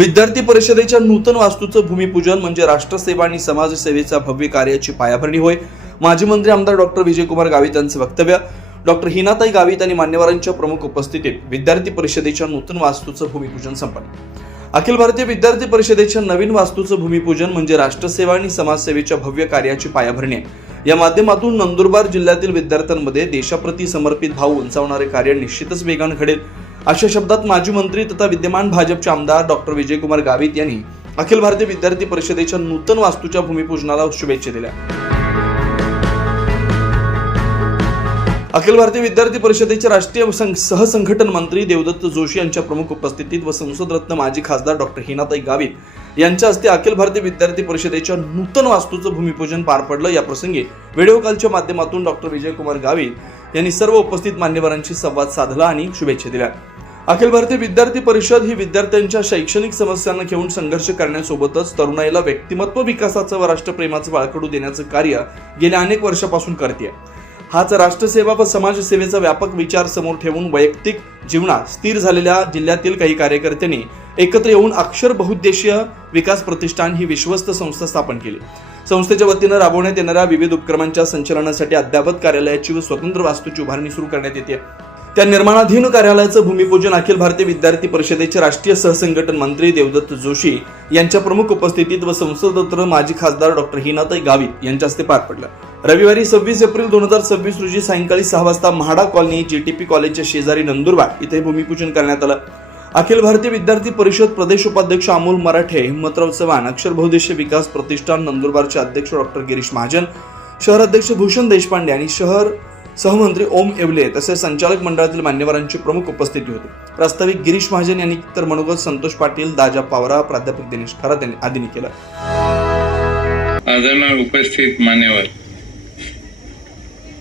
विद्यार्थी परिषदेच्या नूतन वास्तूचं भूमिपूजन म्हणजे राष्ट्रसेवा आणि समाजसेवेचा भव्य कार्याची पायाभरणी होय. माजी मंत्री आमदार डॉक्टर विजयकुमार गावित यांचं वक्तव्य. डॉक्टर हिनाताई गावित आणि मान्यवरांच्या प्रमुख उपस्थितीत विद्यार्थी परिषदेच्या नूतन वास्तूचं भूमिपूजन संपन्न. अखिल भारतीय विद्यार्थी परिषदेच्या नवीन वास्तूचं भूमिपूजन म्हणजे राष्ट्रसेवा आणि समाजसेवेच्या भव्य कार्याची पायाभरणी आहे. या माध्यमातून नंदुरबार जिल्ह्यातील विद्यार्थ्यांमध्ये देशाप्रती समर्पित भाव उंचावणारे कार्य निश्चितच वेगाने घडेल, अशा शब्दात माजी मंत्री तथा विद्यमान भाजपचे आमदार डॉक्टर विजयकुमार गावित यांनी अखिल भारतीय विद्यार्थी परिषदेच्या नूतन वास्तूच्या भूमिपूजनाला शुभेच्छा दिल्या. अखिल भारतीय विद्यार्थी परिषदेचे राष्ट्रीय सहसंघटन मंत्री देवदत्त जोशी यांच्या प्रमुख उपस्थितीत व संसद रत्न माजी खासदार डॉक्टर हिनाताई गावित यांच्या हस्ते अखिल भारतीय विद्यार्थी परिषदेच्या नूतन वास्तूचं भूमिपूजन पार पडलं. या प्रसंगी व्हिडिओ कॉलच्या माध्यमातून डॉक्टर विजयकुमार गावित यांनी सर्व उपस्थित मान्यवरांशी संवाद साधला आणि शुभेच्छा दिल्या. अखिल भारतीय विद्यार्थी परिषद ही विद्यार्थ्यांच्या शैक्षणिक समस्यांना घेऊन संघर्ष करण्यासोबतच तरुणाईला व्यक्तिमत्व विकासाचं व राष्ट्रप्रेमाचं बाळकडू देण्याचं कार्य गेल्या अनेक वर्षापासून करते. हाच राष्ट्रसेवा व समाजसेवेचा व्यापक विचार समोर ठेवून वैयक्तिक जीवनात स्थिर झालेल्या जिल्ह्यातील काही कार्यकर्त्यांनी एकत्र येऊन अक्षर बहुउद्देशीय विकास प्रतिष्ठान ही विश्वस्त संस्था स्थापन केली. संस्थेच्या वतीनं राबवण्यात येणाऱ्या विविध उपक्रमांच्या संचालनासाठी अद्ययावत कार्यालयाची व स्वतंत्र वास्तूची उभारणी सुरू करण्यात येते. त्या निर्माणाधीन कार्यालयाचं भूमिपूजन अखिल भारतीय विद्यार्थी परिषदेचे राष्ट्रीय सहसंघटन मंत्री देवदत्त जोशी यांच्या प्रमुख उपस्थितीत व संसद रत्न माजी खासदार डॉक्टर हिनाताई गावित यांच्या हस्ते पार पडलं. रविवारी 26 एप्रिल 2026 रोजी सायंकाळी 6 वाजता म्हाडा कॉलनी जीटीपी कॉलेजच्या शेजारी नंदुरबार इथे भूमिपूजन करण्यात आलं. अखिल भारतीय विद्यार्थी परिषद प्रदेश उपाध्यक्ष अमोल मराठे, हिम्मतराव चव्हाण, अक्षर बहुउद्देशीय विकास प्रतिष्ठान नंदुरबारचे अध्यक्ष डॉक्टर गिरीश महाजन, शहर अध्यक्ष भूषण देशपांडे आणि शहर सहमंत्री ओम येवले तसेच संचालक मंडळातील मान्यवरांची प्रमुख उपस्थिती होती. प्रास्ताविक गिरीश महाजन यांनी तर मनोगत संतोष पाटील, दाजा पावरा, प्राध्यापक दिनेश खरात यांनी आदींनी केलं. आदरणीय उपस्थित मान्यवर,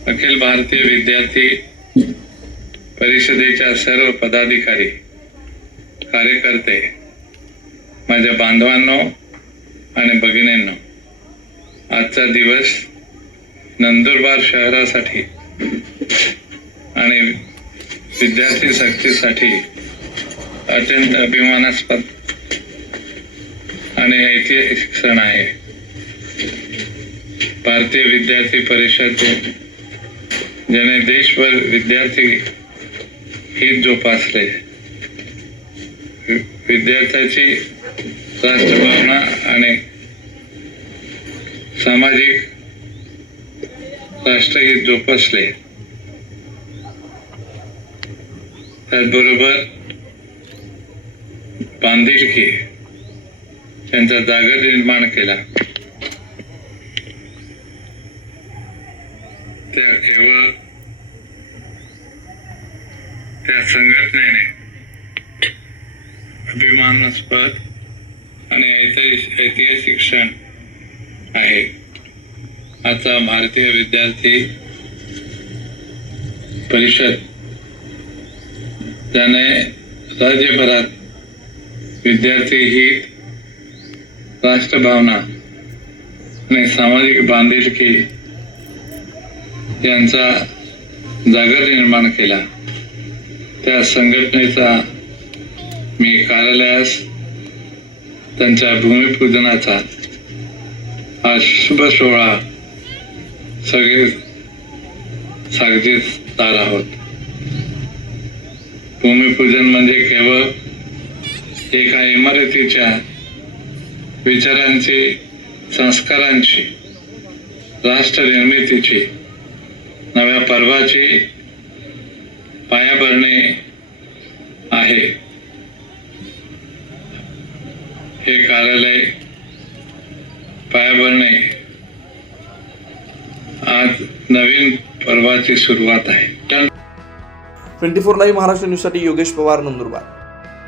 अखिल भारतीय विद्यार्थी परिषदेच्या सर्व पदाधिकारी, कार्यकर्ते, माझ्या बांधवांनो आणि भगिनींनो, आजचा दिवस नंदुरबार शहरासाठी आणि विद्यार्थी शक्तीसाठी अत्यंत अभिमानास्पद आणि ऐतिहासिक क्षण आहे. भारतीय विद्यार्थी परिषद ज्याने देशभर विद्यार्थी हित जोपासले, विद्यार्थ्याची राष्ट्रभावना आणि सामाजिक राष्ट्रहित जोपासले, त्याचबरोबर बांधिलकी यांचा जागर निर्माण केला. त्या केवळ त्या संघटनेने अभिमानास्पद आणि ऐतिहासिक क्षण आहे. आजचा भारतीय विद्यार्थी परिषद ज्याने राज्यभरात विद्यार्थी हित, राष्ट्रभावना आणि सामाजिक बांधिलकी यांचा जागर निर्माण केला, त्या संघटनेचा मी कार्यालयास त्यांच्या भूमिपूजनाचा हा शुभ सोहळा सगळे साक्षीदार आहोत. भूमिपूजन म्हणजे केवळ एका इमारतीच्या विचारांची, संस्कारांची, राष्ट्र निर्मितीची, नव्या पर्वाची पायाभरणी आहे. हे कार्यालय पायाभरणी आज नवीन पर्वाची सुरुवात आहे. 24 लाईव्ह महाराष्ट्र न्यूजसाठी योगेश पवार, नंदुरबार.